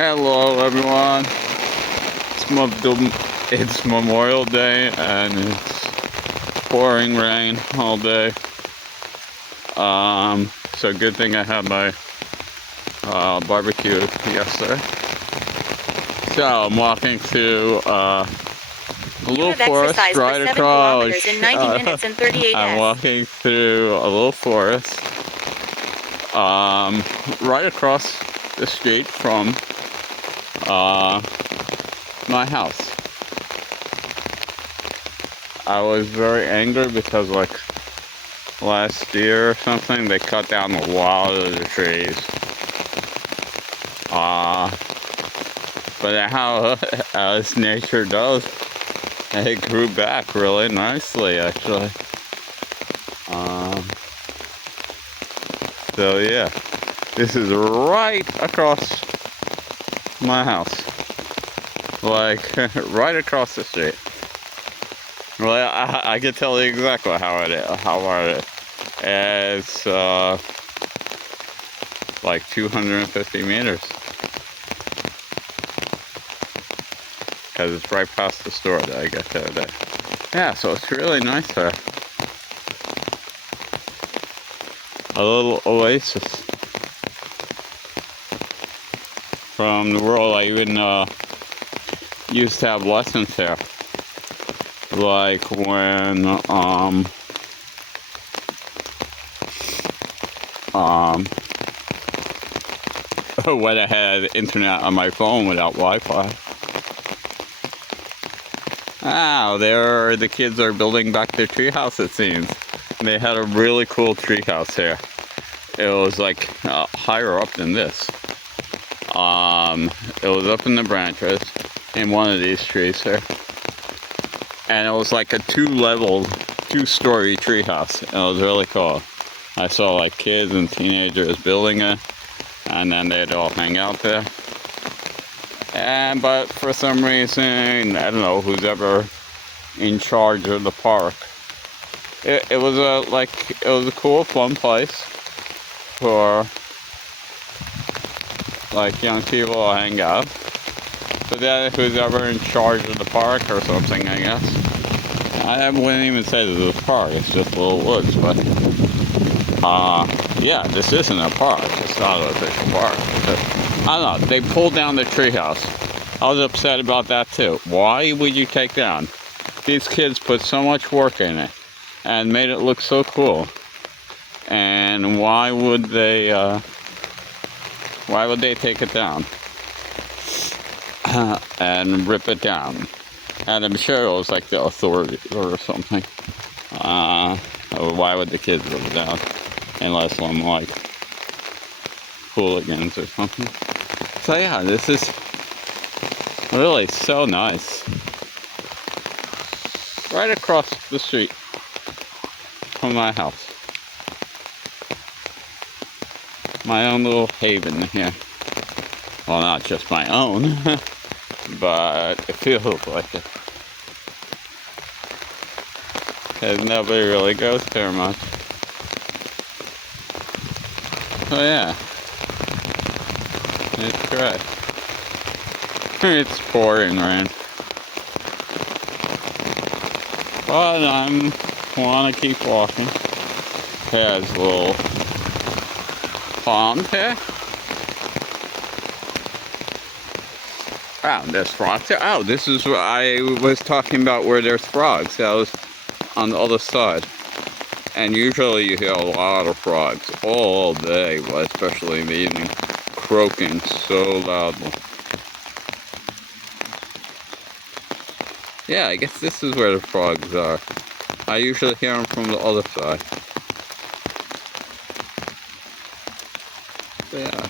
Hello everyone. It's Memorial Day and it's pouring rain all day. So good thing I had my barbecue yesterday. So I'm walking through a little forest right across. In 90 minutes and 38 I'm walking through a little forest right across the street from my house. I was very angry because last year or something they cut down a lot of the trees. But how as nature does, it grew back really nicely actually. So yeah, this is right across my house, right across the street. Well, I can tell you exactly how it is. It's like 250 meters, because it's right past the store that I got the other day. Yeah, so it's really nice there. A little oasis from the world. I even used to have lessons there, like when when I had internet on my phone without Wi-Fi. There the kids are building back their treehouse, it seems. They had a really cool treehouse here. It was like higher up than this. It was up in the branches in one of these trees here. And it was like a two-story treehouse. It was really cool. I saw like kids and teenagers building it, and then they'd all hang out there. But for some reason, I don't know who's ever in charge of the park. It was a cool, fun place for like young people to hang out. But then who's ever in charge of the park or something, I guess. I wouldn't even say this is a park, it's just little woods, but yeah, this isn't a park. It's not an official park. I don't know, they pulled down the treehouse. I was upset about that too. Why would you take down? These kids put so much work in it and made it look so cool. And why would they take it down? And rip it down? And I'm sure it was like the authorities or something. Why would the kids rip it down? Unless them like hooligans or something. So yeah, this is really so nice. Right across the street from my house. My own little haven here. Well, not just my own, but it feels like it. Because nobody really goes there much. Oh yeah, it's great. It's pouring rain. But I want to keep walking. There's a little pond here. Oh, there's frogs there. Oh, this is what I was talking about, where there's frogs. That was on the other side. And usually you hear a lot of frogs all day, but especially in the evening, croaking so loudly. Yeah, I guess this is where the frogs are. I usually hear them from the other side. Yeah.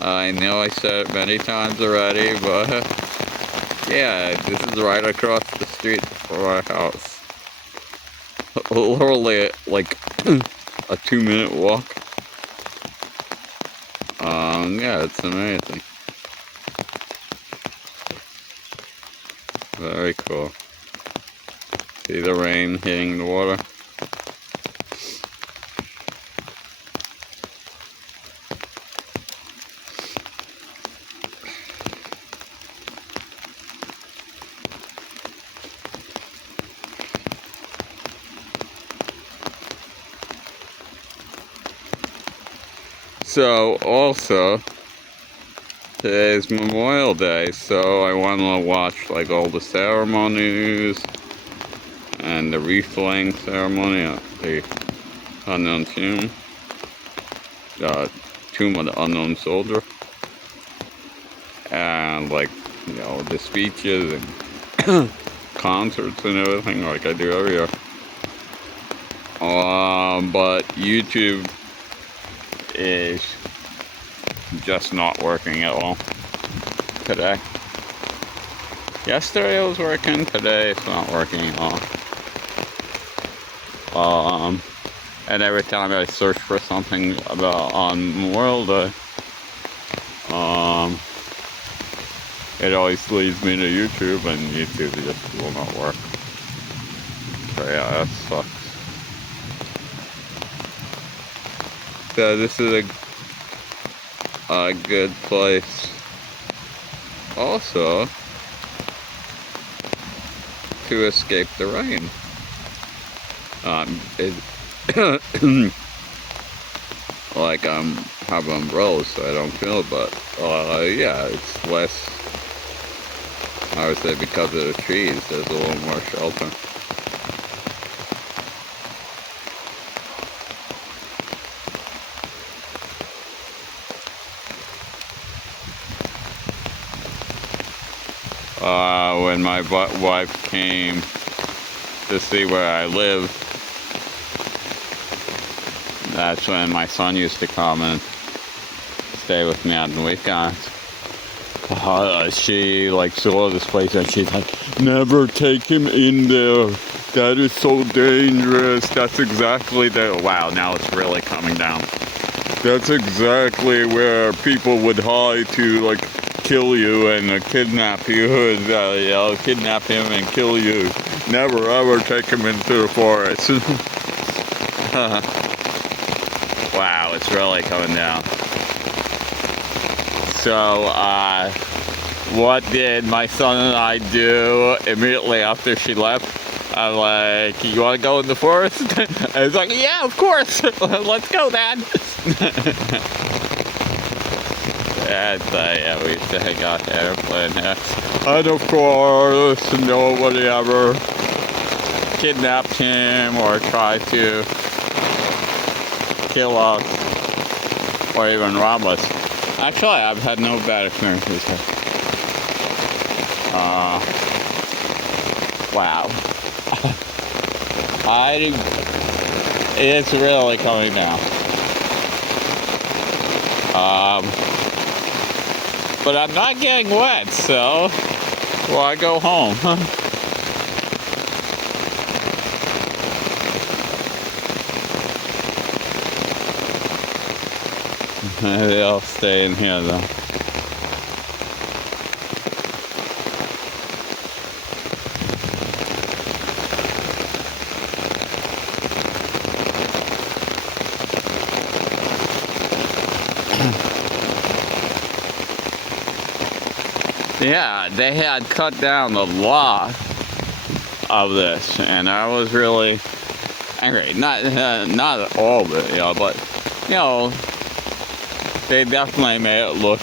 I know I said it many times already, but yeah, this is right across the street from our house. Literally like a 2-minute walk. Yeah, it's amazing. Very cool. See the rain hitting the water. So also, today's Memorial Day, so I want to watch like all the ceremonies and the wreath laying ceremony at the unknown tomb, the tomb of the unknown soldier, and like, you know, the speeches and concerts and everything like I do every year. But YouTube is just not working at all today. Yesterday it was working, today it's not working at all. And every time I search for something about on Memorial Day, it always leads me to YouTube, and YouTube just will not work. So yeah, that sucks. So this is a good place also to escape the rain. Like have umbrellas so I don't feel it, but yeah, it's less, I would say, because of the trees, there's a little more shelter. When my wife came to see where I live, that's when my son used to come and stay with me on the weekends. She like saw this place and she's like, never take him in there. That is so dangerous. That's exactly the, wow, now it's really coming down. That's exactly where people would hide to like kill you and kidnap you, and kidnap him and kill you. Never ever take him into the forest. Wow, it's really coming down. So, what did my son and I do immediately after she left? I'm like, you want to go in the forest? And he's like, yeah, of course. Let's go, Dad. And yeah, we used to hang out there and play next. And of course, nobody ever kidnapped him or tried to kill us or even rob us. Actually, I've had no bad experiences here. Wow. It's really coming down. But I'm not getting wet, so I go home. Maybe I'll stay in here though. Yeah, they had cut down a lot of this, and I was really angry. Not all of it, but they definitely made it look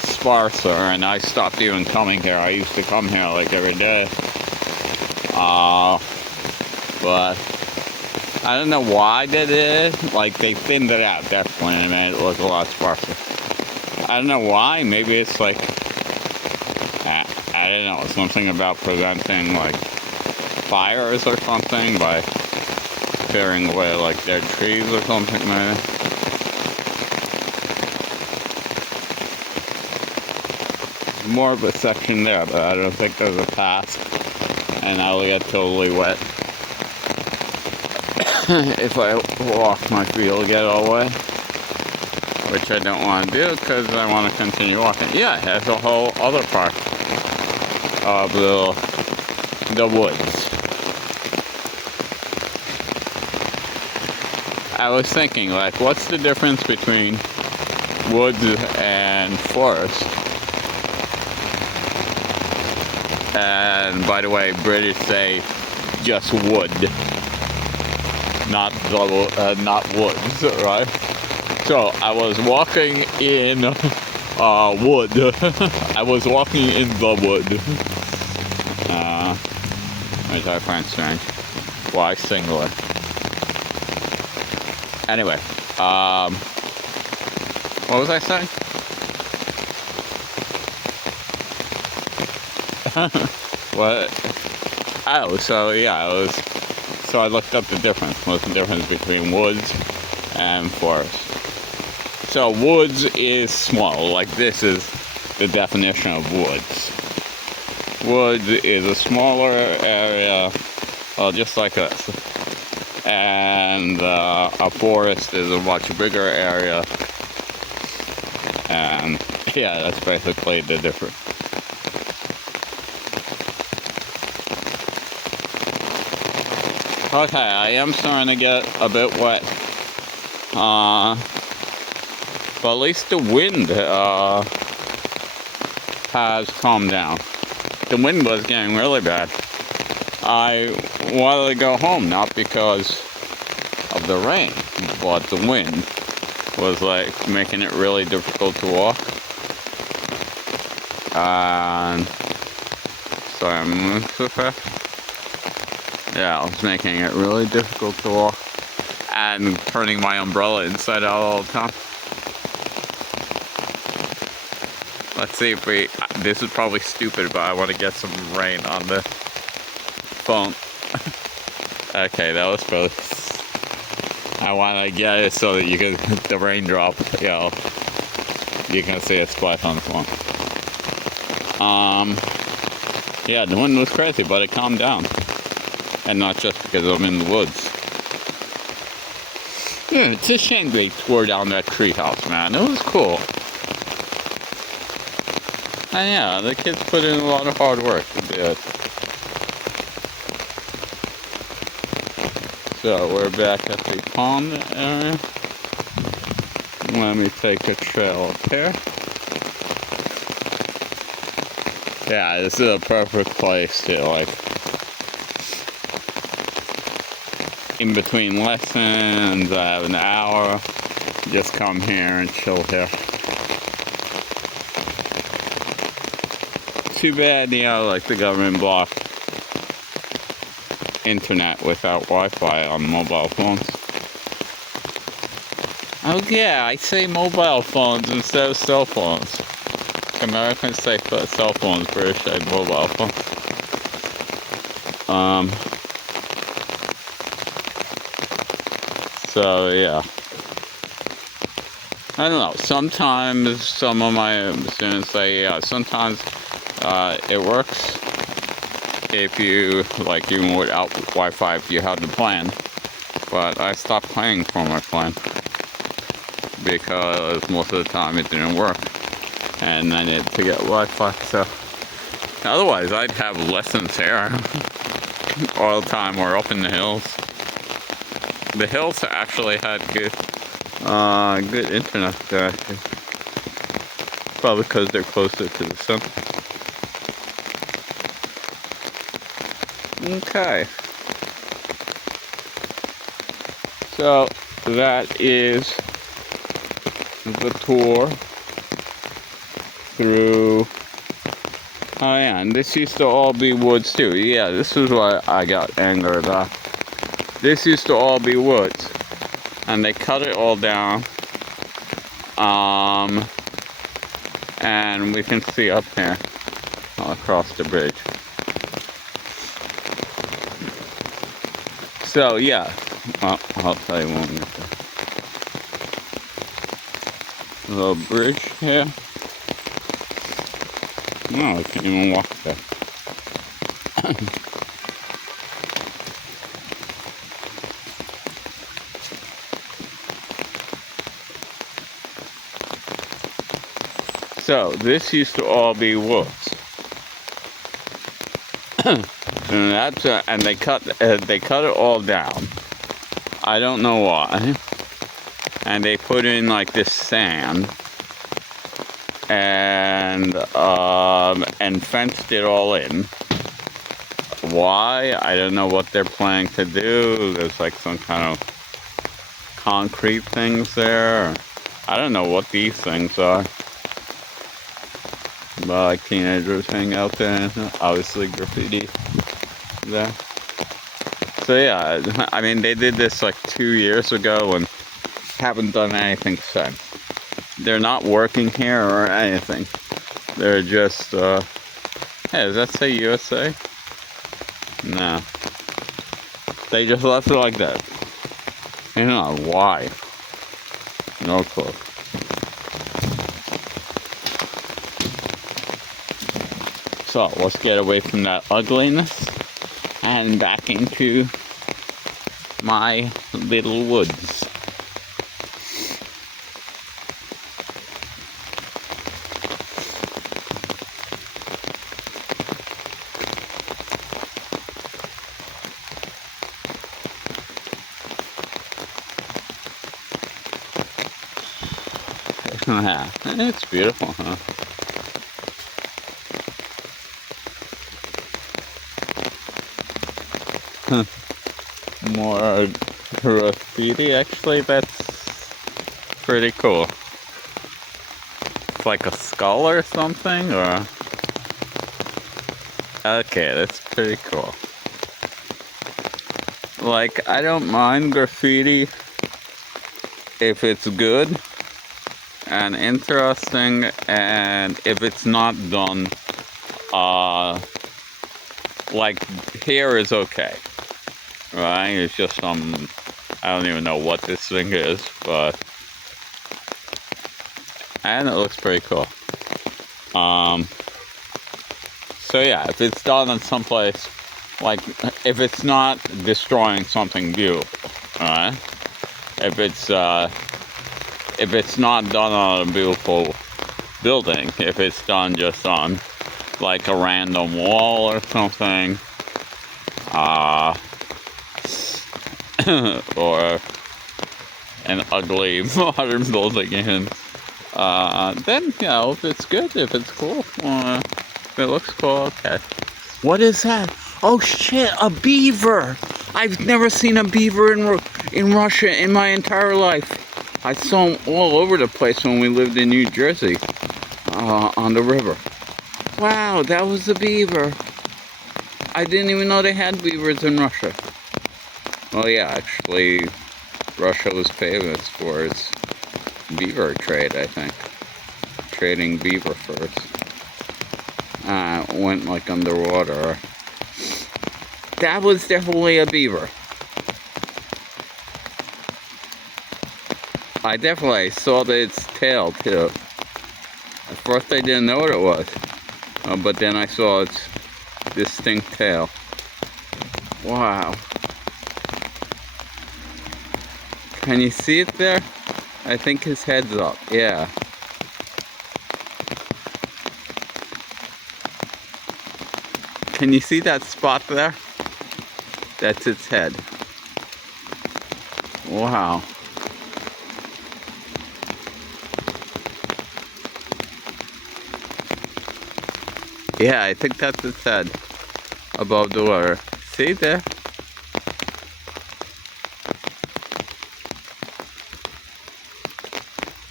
sparser, and I stopped even coming here. I used to come here like every day, but I don't know why they did it. Like, they thinned it out definitely and made it look a lot sparser. I don't know why. Maybe it's like, I don't know, something about preventing like fires or something by clearing away like dead trees or something, maybe. More of a section there, but I don't think there's a path, and I'll get totally wet if I walk my field again all the way, which I don't want to do because I want to continue walking. Yeah, it has a whole other part of the woods. I was thinking, like, what's the difference between woods and forest? And by the way, British say just wood, not woods, right? So I was walking in wood. I was walking in the wood. Which I find strange. Why singular? Anyway, what was I saying? What? Oh, so yeah, it was. So I looked up the difference. What's the difference between woods and forest? So woods is small. Like this is the definition of woods. Woods is a smaller area, just like us. And a forest is a much bigger area. And yeah, that's basically the difference. Okay, I am starting to get a bit wet. But at least the wind has calmed down. The wind was getting really bad. I wanted to go home, not because of the rain, but the wind was like making it really difficult to walk. And sorry, I'm moving too fast. Yeah, it was making it really difficult to walk and turning my umbrella inside out all the time. Let's see if we, this is probably stupid, but I want to get some rain on the phone. Okay, that was probably, I want to get it so that you can, the raindrop, you know, you can see it splash on the phone. Yeah, the wind was crazy, but it calmed down. And not just because I'm in the woods. Yeah, it's a shame they tore down that treehouse, man. It was cool. And yeah, the kids put in a lot of hard work to do it. So we're back at the pond area. Let me take a trail up here. Yeah, this is a perfect place to, like, in between lessons, I have an hour, just come here and chill here. Too bad, you know, like the government blocked internet without Wi-Fi on mobile phones. Oh yeah, I say mobile phones instead of cell phones. Americans say cell phones, British say mobile phones. So yeah, I don't know. Sometimes some of my students say, yeah, sometimes it works if you, like, even without Wi-Fi, if you have the plan. But I stopped paying for my plan because most of the time it didn't work, and I needed to get Wi-Fi. So otherwise, I'd have lessons here all the time, or up in the hills. The hills actually had good internet there, actually. Probably because they're closer to the sun. Okay. So that is the tour through. Oh yeah, and this used to all be woods too. Yeah, this is why I got angered about. This used to all be woods, and they cut it all down. And we can see up here across the bridge. So yeah, well, I'll tell you when we get there. The bridge here. No, I can't even walk there. So this used to all be woods, and that's and they cut it all down. I don't know why, and they put in like this sand and fenced it all in. Why? I don't know what they're planning to do. There's like some kind of concrete things there. I don't know what these things are. But like teenagers hang out there and obviously graffiti there. So yeah, I mean they did this like 2 years ago and haven't done anything since. They're not working here or anything. They're just, hey, does that say USA? No. They just left it like that. I don't know why. No clue. So let's get away from that ugliness and back into my little woods. Yeah, it's beautiful, huh? More graffiti, actually, that's pretty cool. It's like a skull or something, or... Okay, that's pretty cool. Like, I don't mind graffiti if it's good and interesting, and if it's not done, like, here is okay, right? It's just some, I don't even know what this thing is, but, and it looks pretty cool. So yeah, if it's done in some place, like, if it's not destroying something beautiful, right? If it's not done on a beautiful building, if it's done just on like a random wall or something, or an ugly modern building in, then, you know, if it's good, if it's cool, if it looks cool, okay. What is that? Oh shit, a beaver! I've never seen a beaver in Russia in my entire life. I saw them all over the place when we lived in New Jersey, on the river. Wow, that was a beaver. I didn't even know they had beavers in Russia. Well, yeah, actually, Russia was famous for its beaver trade, I think. Trading beaver furs. Went like underwater. That was definitely a beaver. I definitely saw its tail too. At first I didn't know what it was, but then I saw its distinct tail. Wow. Can you see it there? I think his head's up, yeah. Can you see that spot there? That's its head. Wow. Yeah, I think that's its head above the water. See there?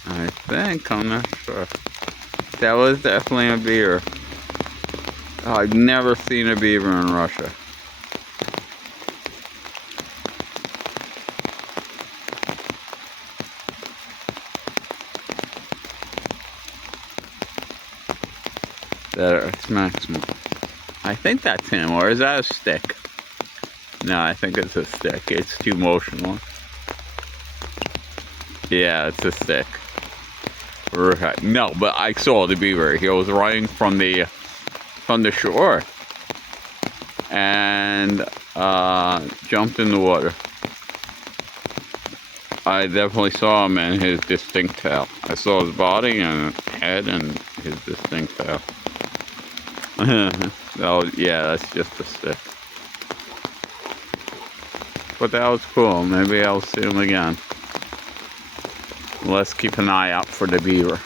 I think, I'm not sure. That was definitely a beaver. Oh, I've never seen a beaver in Russia. That's Maximum. I think that's him, or is that a stick? No, I think it's a stick. It's too motionless. Yeah, it's a stick. Right. No, but I saw the beaver. He was running from the shore and jumped in the water. I definitely saw him and his distinct tail. I saw his body and head and his distinct tail. Oh, yeah, that's just a stick. But that was cool. Maybe I'll see him again. Let's keep an eye out for the beaver.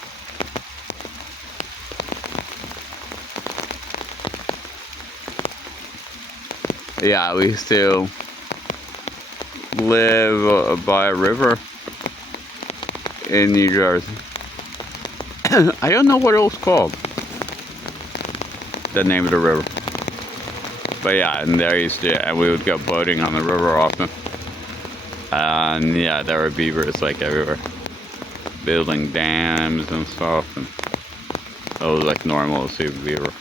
Yeah, we used to live by a river in New Jersey. I don't know what it was called. The name of the river. But yeah, and there used to, and we would go boating on the river often. And yeah, there were beavers like everywhere. Building dams and stuff. And it was like normal to see a beaver.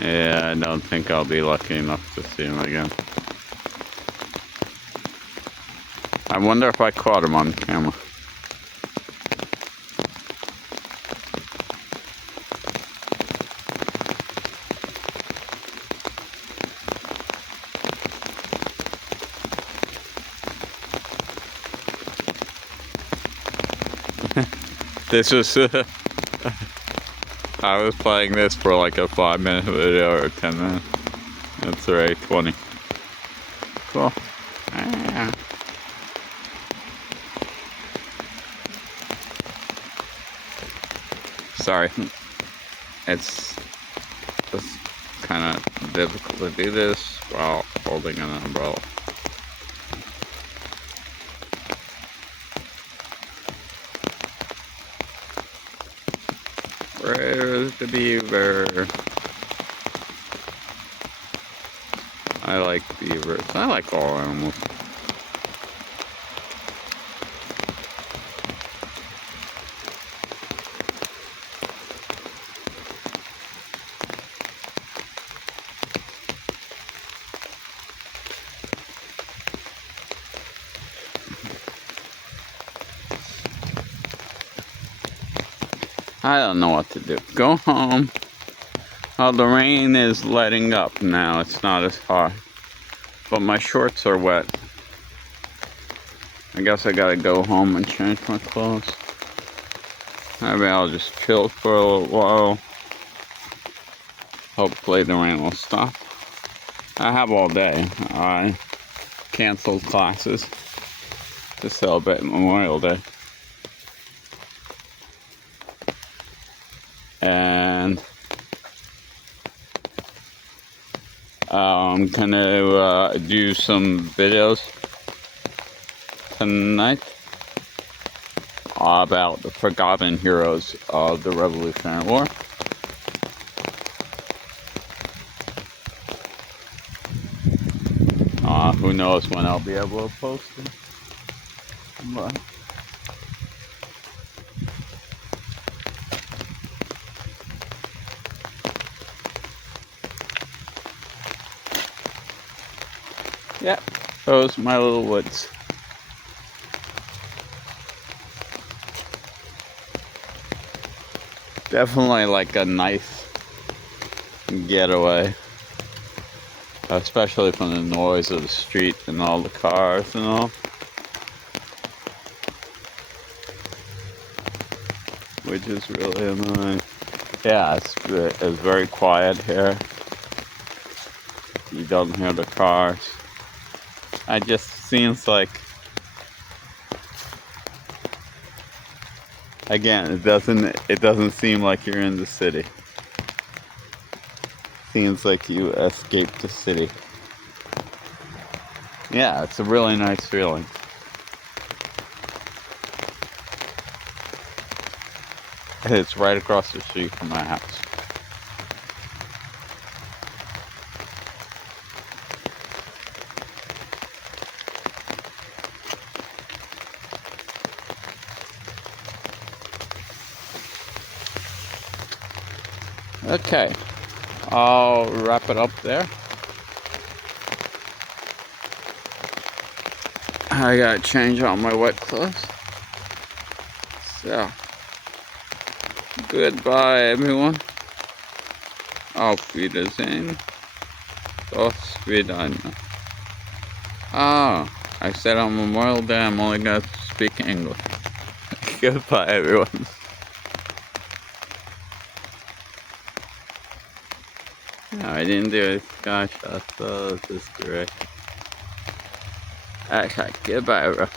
Yeah, I don't think I'll be lucky enough to see him again. I wonder if I caught him on camera. This was, I was playing this for like a 5-minute video or 10 minutes. It's already 20. Cool. Ah. Sorry. It's kind of difficult to do this while holding an umbrella. Where's the beaver? I like beavers. I like all animals. I don't know what to do. Go home. Oh, the rain is letting up now. It's not as hard. But my shorts are wet. I guess I gotta go home and change my clothes. Maybe I'll just chill for a little while. Hopefully the rain will stop. I have all day. I canceled classes to celebrate Memorial Day. And I'm gonna do some videos tonight about the forgotten heroes of the Revolutionary War. Who knows when I'll be able to post it. But yeah, those are my little woods. Definitely like a nice getaway. Especially from the noise of the street and all the cars and all. Which is really annoying. Yeah, it's very quiet here. You don't hear the cars. It just seems like, again, it doesn't seem like you're in the city. Seems like you escaped the city. Yeah, it's a really nice feeling. It's right across the street from my house. Okay, I'll wrap it up there. I gotta change all my wet clothes. So, goodbye everyone. Auf Wiedersehen. До свидания. I said on Memorial Day I'm only gonna speak English. Goodbye everyone. No, I didn't do it. Gosh, I thought this is great. Okay, goodbye everyone.